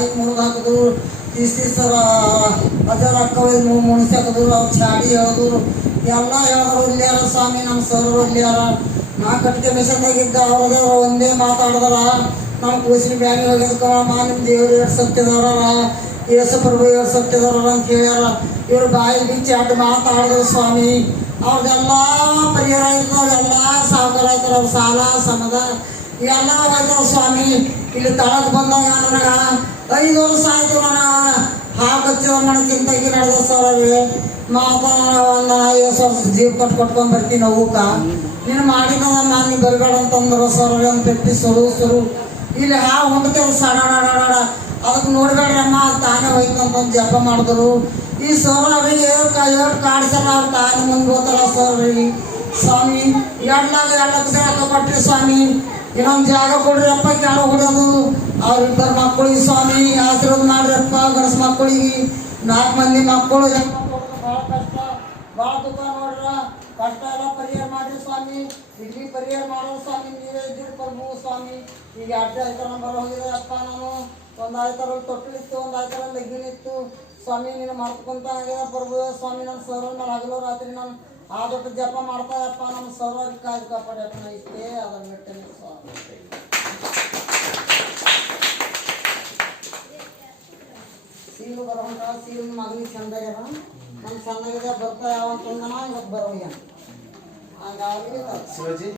ಬಾಯಿ ಮುರಿದು ಹಾಕಿದ್ರು, ಸರ ಅಜರ ಅಕ್ಕವ ಮುಣಿಸಿ ಹಾಕಿದ್ರು, ಅವ್ರು ಚಾಡಿ ಹೇಳಿದ್ರು, ಎಲ್ಲ ಹೇಳಿದ್ರು. ಇಲ್ಲಾರ ಸ್ವಾಮಿ ನಮ್ಮ ಸರ್ ಇಲ್ಲಾರ ನಾ ಕಟ್ಟಿಗೆ ಮಿಷನ್ದಾಗಿದ್ದ ಅವ್ರದೇ ಒಂದೇ ಮಾತಾಡಿದಾರ. ನಮ್ಮ ಕೂಸಿನ ಬ್ಯಾಂಗ್ ಹೋಗಿದ್ಕಮ್ಮ ನಿಮ್ಮ ದೇವ್ರು ಎಷ್ಟು ಸತ್ತಿದಾರ, ಯೇಸು ಪ್ರಭು ಎಷ್ಟು ಸತ್ತಿದಾರ ಅಂತ ಹೇಳ್ಯಾರ. ಇವ್ರು ಬಾಯಿ ಬಿಚ್ಚಿ ಅಡ್ಡು ಮಾತಾಡಿದ್ರು ಸ್ವಾಮಿ. ಅವ್ರದ್ದೆಲ್ಲ ಪರಿಹಾರ ಆಯ್ತದ, ಎಲ್ಲ ಸಾವುಕಾರ ಆಯ್ತಾರ, ಅವ್ರ ಸಾಲ ಸಮದ ಎಲ್ಲ ಹೋಯ್ತಾವ ಸ್ವಾಮಿ. ಇಲ್ಲಿ ತಳಕ್ಕೆ ಬಂದಾಗ ನನಗೆ 5 ವರ್ಷ ಆಯ್ತು. ನಾನು ಹಾಕಚ್ಚಿದ ಮಣಕ್ಕಿಂತಾಗಿ ನಡೆದ ಸರ್ ಅವ್ರಿಗೆ ಮಾತಾ ಒಂದು 50 ವರ್ಷ ಜೀವ ಕೊಟ್ಕೊಂಡು ಬರ್ತೀನಿ ಹೋಗಕ್ಕ. ನೀನು ಮಾಡಿದ ನಾನು ಬರಬೇಡ ಅಂತಂದ್ರು ಸರ್ ಅವ್ರಿಗೆ. ಒಂದು ಪೆಟ್ಟಿ ಸುರು ಇಲ್ಲಿ ಹೊಂದ್ತೇವೆ ಸಡಾಡ ಅದಕ್ಕೆ ನೋಡ್ಬೇಡ್ರಮ್ಮ ತಾನೇ ಹೋಯ್ತಂತಂದು ಜಪ ಮಾಡಿದ್ರು. ಈ ಸರ್ ಅವ್ರಿಗೆ ಏಳು ಕಾಡ್ಸಲ್ಲ, ಅವ್ರು ತಾನೇ ಮುಂದೆ ಹೋಗ್ತಾರ ಸರ್ ಅವ್ರಿಗೆ. ಸ್ವಾಮಿ 2 ಲಕ್ಷ ರೊಕ್ಕ ಕೊಟ್ರಿ ಸ್ವಾಮಿ, ಇನ್ನೊಂದು ಜಾಗ ಕೊಡ್ರಿ ಅಪ್ಪ ಕೆಳ ಹೊಡೋದು. ಅವ್ರಿಬ್ಬರು ಮಕ್ಕಳಿಗೆ ಸ್ವಾಮಿ ಆಶೀರ್ವಾದ ಮಾಡ್ರಪ್ಪ. ಗಣಸ ಮಕ್ಕಳಿಗೆ 4 ಮಂದಿ ಮಕ್ಕಳು ಭಾಳ ಕಷ್ಟ, ಭಾಳ ದುಃಖ ನೋಡ್ರ. ಕಷ್ಟ ಎಲ್ಲ ಪರಿಹಾರ ಮಾಡಿರಿ ಸ್ವಾಮಿ. ಇಲ್ಲಿ ಪರಿಹಾರ ಮಾಡೋ ಸ್ವಾಮಿ ನೀವೇ ಇದ್ದೀರಿ ಪ್ರಭು ಸ್ವಾಮಿ. ಈಗ 2 ಎಕರೆ ನಂಬರ್ ಹೋಗಿದೆ ಅಪ್ಪ. ನಾನು ಒಂದು 5 ತೊಟ್ಟಲಿತ್ತು, ಒಂದು 5 ಲಗ್ಗಿನಿತ್ತು ಸ್ವಾಮಿ. ನೀನು ಮಾಡ್ಕೊಂತ ಆಗ್ಯದ ಪ್ರಭು ಸ್ವಾಮಿ. ನನ್ನ ಸರ್ ಮೇಲೆ ಹಗಲು ರಾತ್ರಿ ನಾನು ಆ ದೊಡ್ಡ ಜಪ ಮಾಡ್ತಾಯಪ್ಪ. ನಮ್ಮ ಸರ್ ಅವ್ರಿಗೆ ಕಾಯ್ದು ಕಾಪಾಡ್ಯಪ್ಪ. ನಾ ಇಷ್ಟೇ ಅದನ್ನು ಬಿಟ್ಟೇನೆ ಸ್ವಾಮಿ. ಸೀಲು ಬರೋಂಥ ಸೀಲು ಮಗನಿಗೆ ಚಂದಾಗ್ಯದ, ನನ್ನ ಚಂದಾಗಿದೆ ಬರ್ತಾ ಯಾವಂತಂದನ ಇವತ್ತು ಬರೋಯ್ಯ ಹಂಗಾಗಿ